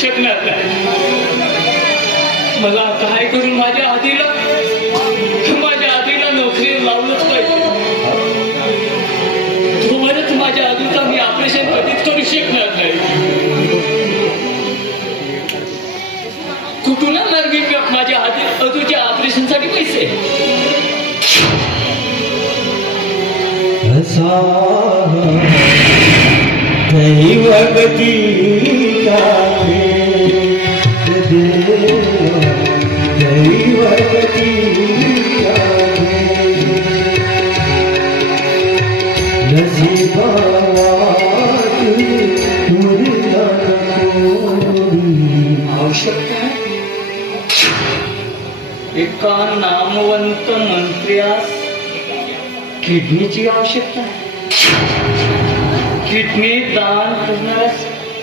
शकणार नाही. मला काय करून माझ्या आधीला नोकरी लावलंच पाहिजे. तोवरच माझ्या आधीचा मी ऑपरेशन कधीच करू शकणार नाही. कुठून आणणार मी माझ्या अजूच्या ऑपरेशनसाठी पैसे? आवश्यकता एका नामवंत मंत्र्यास किडनीची आवश्यकता आहे. किडनी दान करण्यास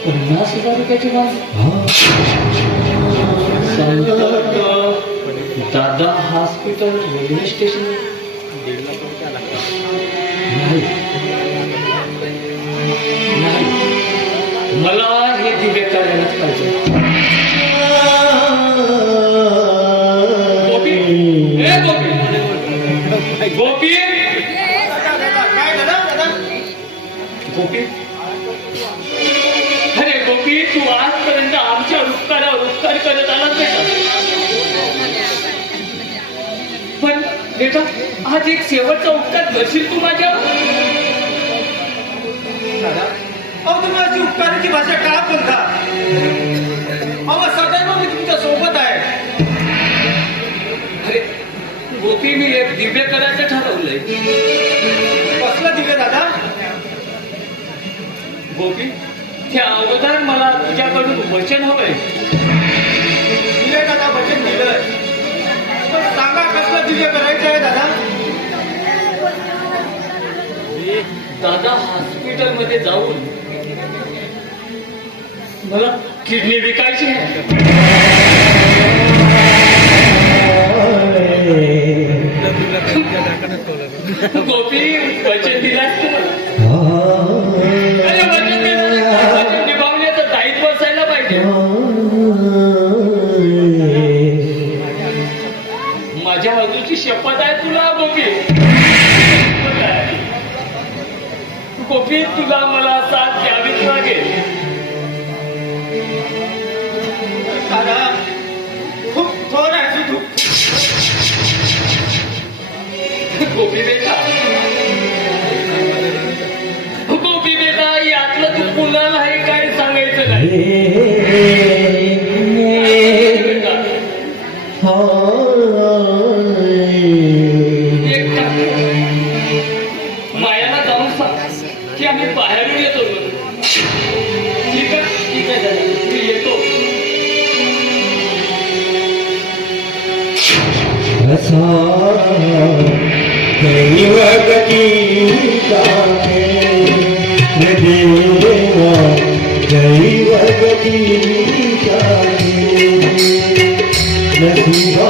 50,000 रुपयाची दादा हॉस्पिटल रेल्वे स्टेशन. नाही, मला हे दिवे करायलाच पाहिजे. गोपी गोपी, अरे गोपी, तू आजपर्यंत आमच्या उपकारावर उपकार करत आलाच बेटा. पण बेटा, आज एक शेवटचा उपकार करशील तू माझ्यावर? तुम्ही माझी उपकाराची भाषा का बोलता? सदैव मी तुमच्या सोबत आहे. अरे गोपी, मी एक दिव्य करायचं ठरवलंय. कसलं दिव्य दादा? गोपी, त्या अगोदर मला तुझ्याकडून वचन हवंय. दिले दादा, वचन दिलंय. पण सांगा कसलं दिव्य करायचं आहे दादा? दादा हॉस्पिटल मध्ये जाऊन मला किडनी विकायची आहे. गोपी, वचन दिलास तू. अरे वचन निभावण्याचं दायित्व असायला पाहिजे. माझ्या बाजूची शपथ आहे तुला गोपी. गोपी, तुला मला साथ द्यावीच लागेल. दादा खूप थोर आहे तू. गोपी बेटा, गोपी बेटा, यातलं तू कुणालाही काय सांगायचं नाही. मायाला जाऊन सांग की आम्ही बाहेरून येतो. ठीक आहे, ठीक आहे दादा, मी येतो. नसीबा